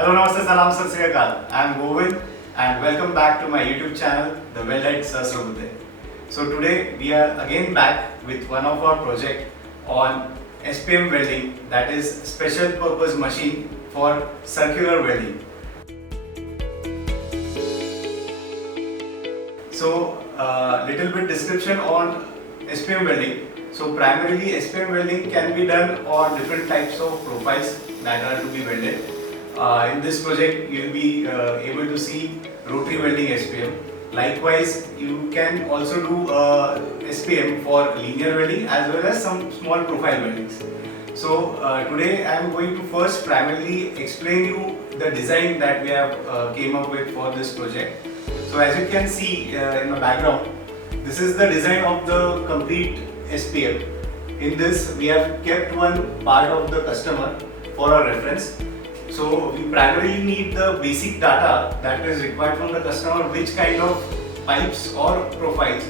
Hello, Namaste, Salam, Sat Sri Akal. I am Govind and welcome back to my YouTube channel, the WELD Sahasrabudhe. So today we are again back with one of our project on SPM welding, that is special purpose machine for circular welding. So little bit description on SPM welding. So primarily SPM welding can be done on different types of profiles that are to be welded. In this project you will be able to see rotary welding SPM. Likewise, you can also do SPM for linear welding as well as some small profile weldings. So today I am going to first primarily explain you the design that we have came up with for this project. So as you can see in the background, this is the design of the complete SPM. In this we have kept one part of the customer for our reference. So we primarily need the basic data that is required from the customer, which kind of pipes or profiles,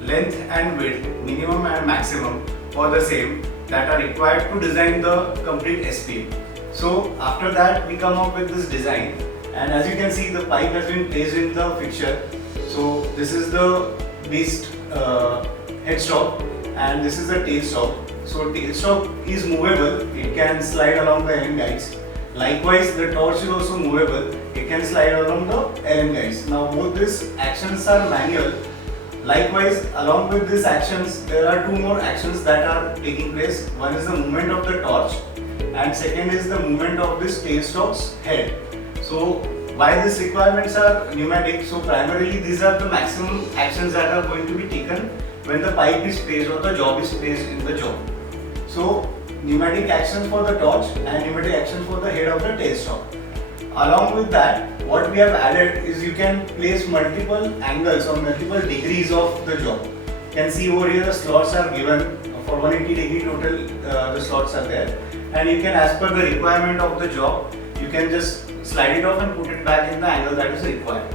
length and width, minimum and maximum for the same that are required to design the complete SPM. So after that we come up with this design, and as you can see the pipe has been placed in the fixture. So this is the base headstock and this is the tailstock. So tailstock is movable, it can slide along the end guides. Likewise, the torch is also movable, it can slide along the Allen guides. Now both these actions are manual. Likewise, along with these actions, there are two more actions that are taking place. One is the movement of the torch and second is the movement of this tailstock's head. So why these requirements are pneumatic? So primarily these are the maximum actions that are going to be taken when the pipe is placed or the job is placed in the job. So pneumatic action for the torch and pneumatic action for the head of the tailstock. Along with that, what we have added is you can place multiple angles or multiple degrees of the job. You can see over here the slots are given for 180 degree total, the slots are there, and you can, as per the requirement of the job, you can just slide it off and put it back in the angle that is required.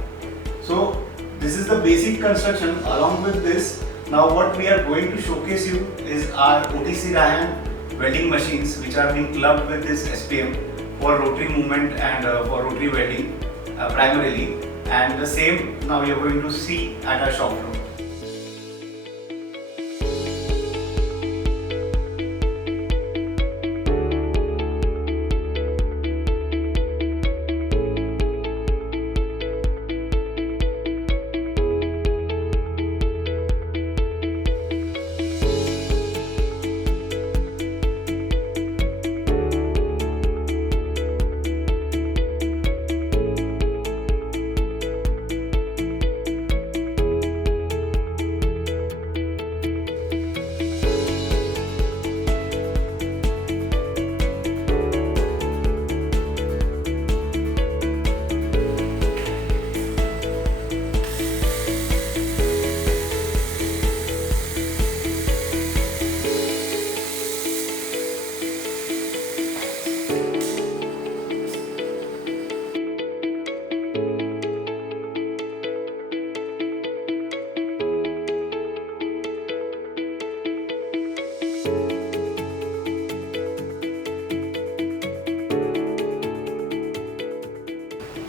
So this is the basic construction. Along with this, now what we are going to showcase you is our OTC Daihen welding machines, which are being clubbed with this SPM for rotary movement and for rotary welding primarily, and the same now you are going to see at our shop floor.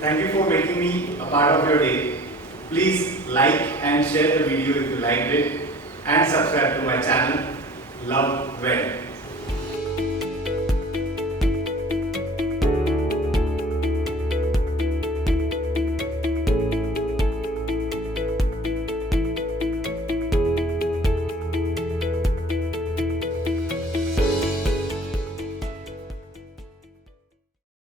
Thank you for making me a part of your day. Please like and share the video if you liked it, and subscribe to my channel, Love Weld.